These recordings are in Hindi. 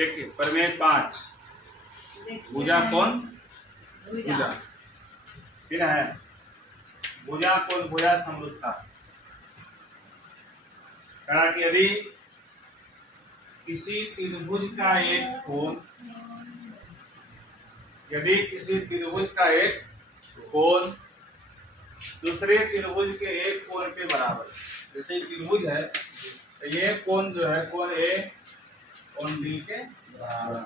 देखिए प्रमेय 5 भुजा कोण भुजा फिर है भुजा कोण भुजा समरूपता। कहा कि यदि किसी त्रिभुज का एक कोण यदि किसी त्रिभुज का एक कोण दूसरे त्रिभुज के एक कोण के बराबर, जैसे त्रिभुज है तो ये कोण जो है कोण ए कोण बी के बराबर,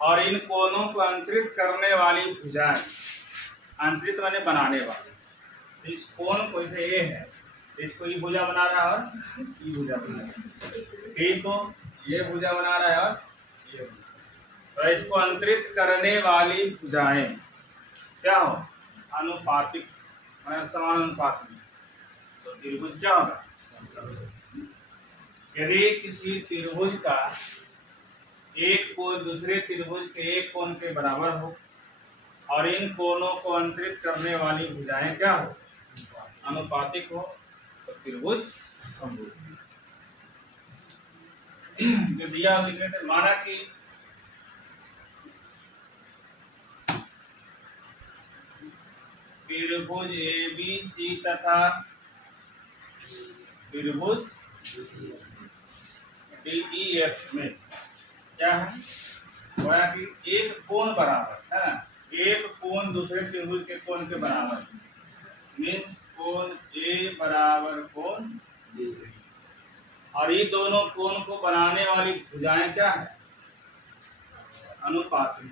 और इन कोणों को अंतरित करने वाली भुजाएं, अंतरित माने बनाने वाली, तो इस कोण को जैसे ए है तो इसको ई भुजा बना रहा है और ई भुजा बना रहा है, बी को ये भुजा बना रहा है और ये भुजा, तो इसको अंतरित करने वाली भुजाएं क्या हो अनुपातिक समानुपातिक, तो त्रिभुज क्या होगा। यदि किसी त्रिभुज का एक कोण दूसरे त्रिभुज के एक कोण के बराबर हो और इन कोणों को अंतरित करने वाली भुजाएं क्या हो अनुपातिक हो, तो त्रिभुज समरूप। जो दिया लिखने माना कि त्रिभुज ABC तथा त्रिभुज DEF में क्या है बोला कि एक कोण बराबर है, एक कोण दूसरे त्रिभुज के कोण के बराबर, मीन्स कोण A बराबर कोण B, और ये दोनों कोण को बनाने वाली भुजाएं क्या है अनुपातिक,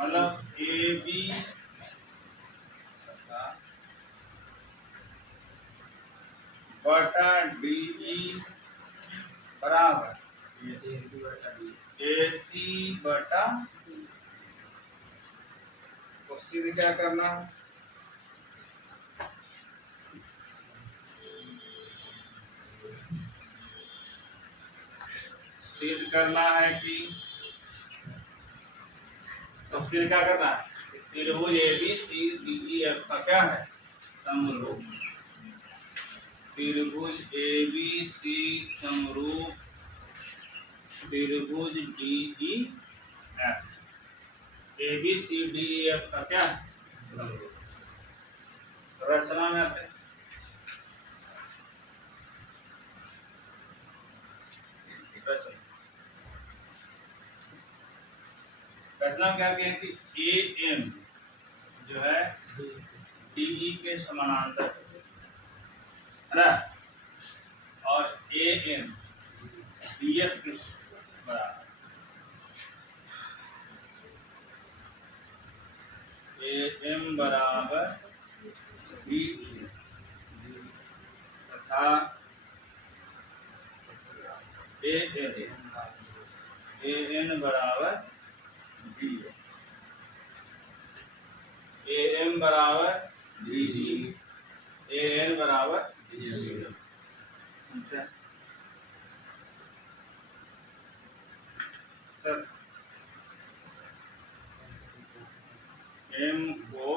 मतलब AB बटा DE बराबर AC बटा, तो सीधे क्या करना है सिद्ध करना है कि, तो फिर क्या करना है त्रिभुज ABCDEF का क्या है समरूप, त्रिभुज ABC समरूप त्रिभुज DEF, ABCDEF का क्या समरूप। रचना में आते रचना क्या कहते हैं कि AM जो है DE के समानांतर है ना, और AM BF के बराबर, AM बराबर BE तथा AN बराबर BF, AM बराबर BE, AN बराबर BF। अच्छा M को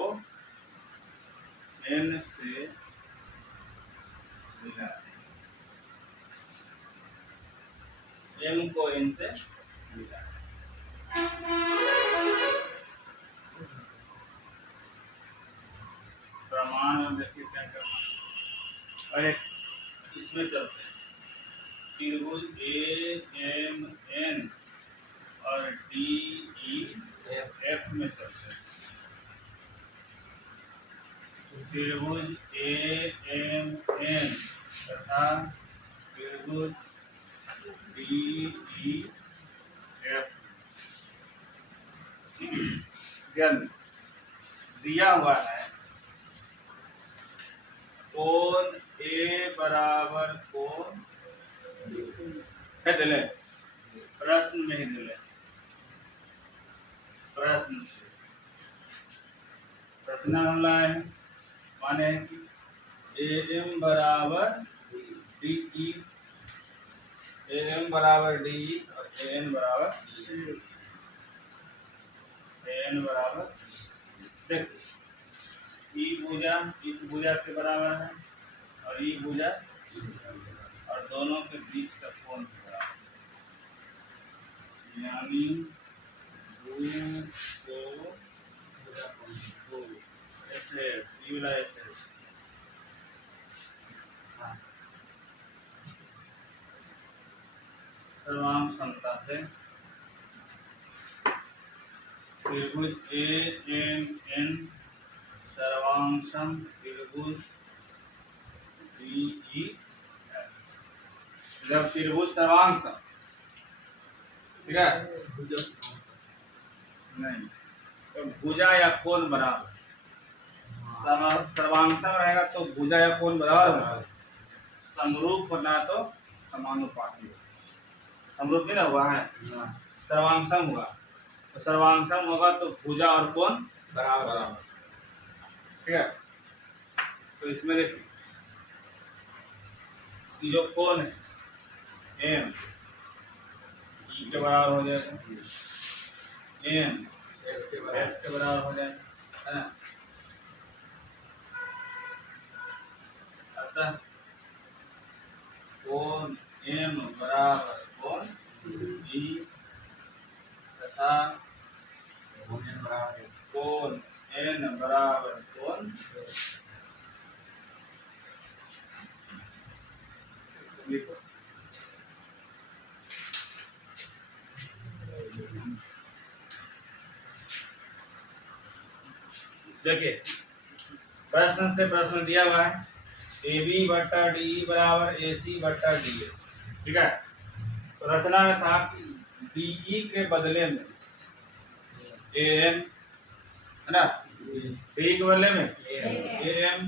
N से मिला, M को N से मिला, प्रमाण में देखिए क्या करना, अरे इसमें चलते हैं त्रिभुज AMN और DEF में चलते हैं, त्रिभुज AMN तथा त्रिभुज DEF दिया हुआ है कोण A बराबर कोण है दिले, प्रश्न में ही दिले, प्रश्न से प्रश्न हम लाए हैं, माने कि AM बराबर DE, AM बराबर DE और AN बराबर AN बराबर, देखो ई भुजा इस भुजा के बराबर है और ई भुजा और दोनों के बीच का कोण के बराबर, यानी भू को भू ऐसे ये वाला ऐसे सर्वांग क्षमता से त्रिभुज ए एन एन सर्वांशम त्रिभुज DE जब त्रिभुज सर्वांश ठीक है नहीं तो भुजा या कोण बराबर सर्वांशम रहेगा तो भुजा या कोण बराबर होगा समरूप होना तो समानुपाती समरूप नहीं ना हुआ है सर्वांशम हुआ तो सर्वांशम होगा तो भुजा और कोण बराबर ठीक है। तो इसमें देखिए कि जो कोण है एम ई के बराबर हो जाएगा एम एफ के बराबर हो जाएगा है ना। अतः कोण एम बराबर कोण ई तथा कोण एन बराबर कोण देखिए प्रश्न से प्रश्न दिया हुआ है ए बी बट्टा डी बराबर ए सी बट्टा डी ए ठीक है। तो रचना में था कि डी ई के बदले में ए एम है ना डी के बदले में ए एम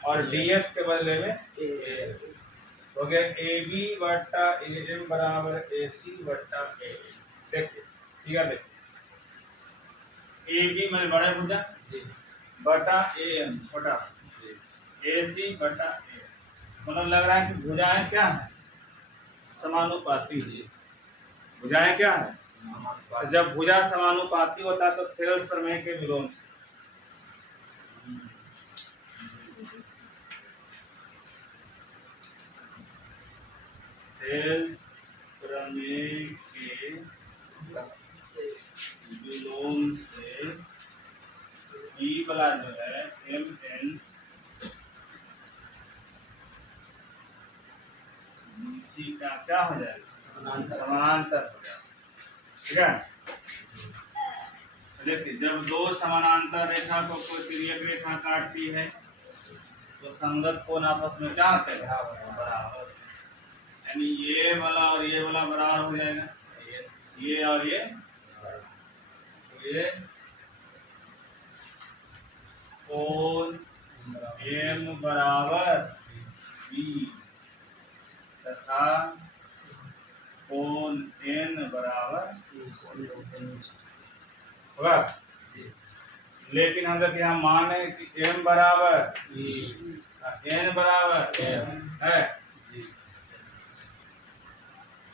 और डी एफ के बदले में ए हो गया ए बी बट्टा ए एम बराबर ए सी बट्टा ए देखिए ठीक है। देखिए ए बी मैंने बड़ा भुजा बटा ए एम छोटा ए सी बटा ए मतलब लग रहा है कि भुजाएं क्या है समानुपाती भुजाएं क्या है तो जब भुजा समानुपाती होता है तो थेल्स प्रमेय के विलोम से थेल्स प्रमेय के विलोम से ई वाला जो है एम एन सी का क्या हो जाएगा समानांतर हो जाएगा ठीक है। देखिए जब दो समानांतर रेखा को कोई तिर्यक रेखा काटती है तो संगत कोण आपस में क्या होते हैं बराबर यानी ये वाला और ये वाला बराबर हो जाएगा ये और ये कोण एम बराबर बी तथा कोण एन बराबर होगा। लेकिन हम जब यहाँ माने कि एम बराबर एन बराबर है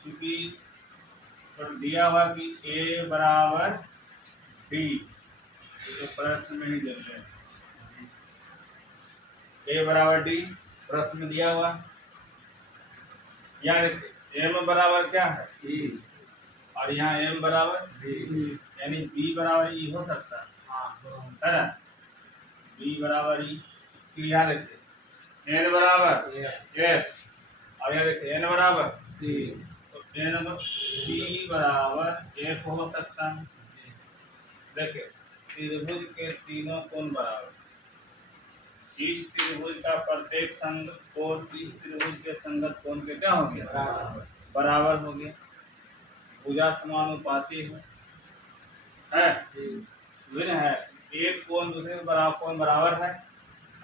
क्योंकि दिया हुआ कि ए बराबर डी तो प्रश्न में ही देते हैं ए बराबर डी प्रश्न में दिया हुआ यहाँ देखिए एम बराबर क्या है ई और यहाँ एम बराबर बी यानी बी बराबर ई हो सकता है ना बी बराबर ई फिर यहाँ देखिए एन बराबर एफ और यहाँ देखिए एन बराबर सी तो एन बी बराबर एफ हो सकता है। देखिए त्रिभुज के तीनों कोण बराबर इस त्रिभुज का प्रत्येक संगत कोण इस त्रिभुज के संगत कोण के क्या हो गया बराबर हो गया भुजा समानुपाती है है एक कोण दूसरे के बराबर कोण बराबर है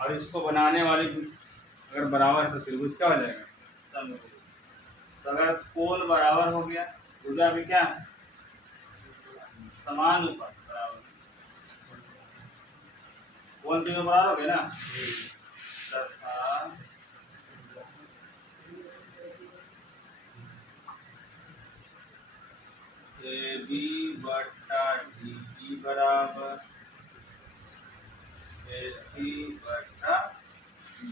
और इसको बनाने वाली अगर बराबर है तो त्रिभुज क्या हो जाएगा तो अगर कोण बराबर हो गया भुजा भी क्या है समानुपात बराबर कोण तीनों बराबर हो गए ना तथा ए बी बटा डी बी बराबर ए सी बटा डी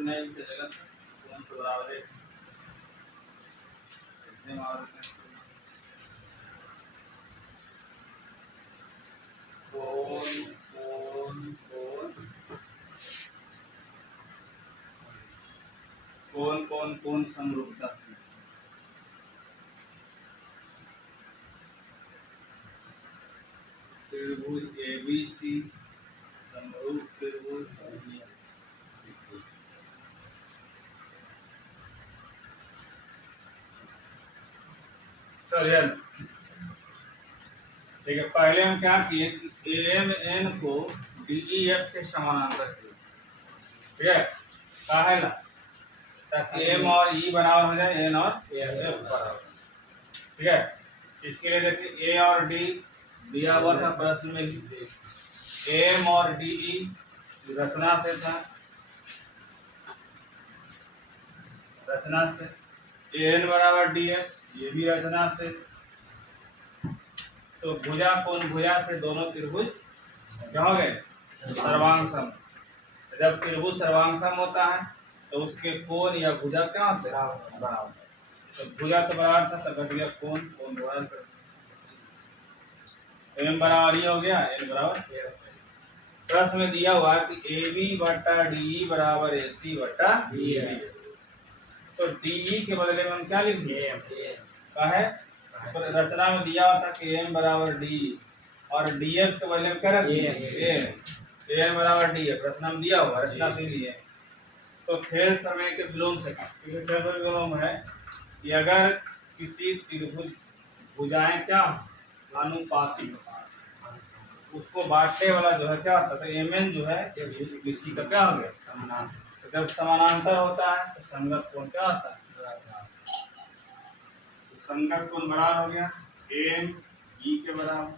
नहीं चलेगा, कौन तो बराबर है कौन कौन कौन कौन कौन कौन समरूपता से त्रिभुज ABC समरूप त्रिभुज चलिए ठीक है। पहले हम क्या किए कि AMN को DEF के समानांतर किए, ठीक है, काहे ना ताकि M और E बराबर हो जाए, N और F बराबर, ठीक है। इसके लिए देखिए A और D दिया हुआ था प्रश्न में ही, AM और DE रचना से था, रचना से AN बराबर DF ये भी रचना से। तो भुजा कोण भुजा से दोनों त्रिभुज क्या हो गए, सर्वांगसम। जब त्रिभुज सर्वांगसम होता है तो उसके कोण या भुजा क्या होते हैं, बराबर। तो भुजा तो बराबर था, तो घट गया कोण, कोण बराबर M बराबर ये हो गया, N बराबर। प्रश्न में दिया हुआ है कि AB बटा DE बराबर AC बटा DE। तो DE के बदले में हम क्या लिख दिए, क्या है, तो रचना में दिया हुआ था कि M बराबर D और DF के बदले में क्या रख दिए, N बराबर DF, रचना में दिया हुआ, रचना से लिए। तो थेल्स प्रमेय के विलोम से, क्योंकि थेल्स विलोम है कि अगर किसी त्रिभुज भुजाएं क्या अनुपाती, उसको बांटने वाला जो है क्या होता है, तो MN जो है किसी का क्या हो गया, समानांतर। तो जब समानांतर होता है तो संगत कोण क्या होता है, तो संगत कोण बराबर हो गया M E के बराबर,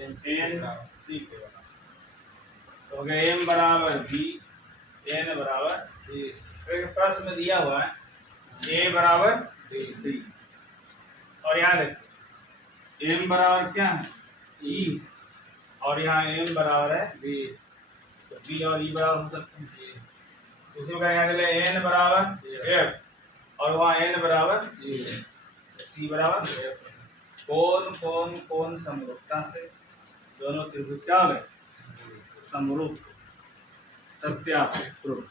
N C के बराबर। तो हो गया M बराबर B, N बराबर C। तो प्रश्न में दिया हुआ है A बराबर D और यहाँ देखिए M बराबर क्या है E और यहाँ M बराबर है B, तो B और E बराबर हो सकते हैं। उसी प्रकार यहाँ चले N बराबर F और वहाँ N बराबर C बराबर F। कोण कोण कोण समरूपता से दोनों त्रिभुज क्या हो गए, समरूप, सत्यापित प्रूफ।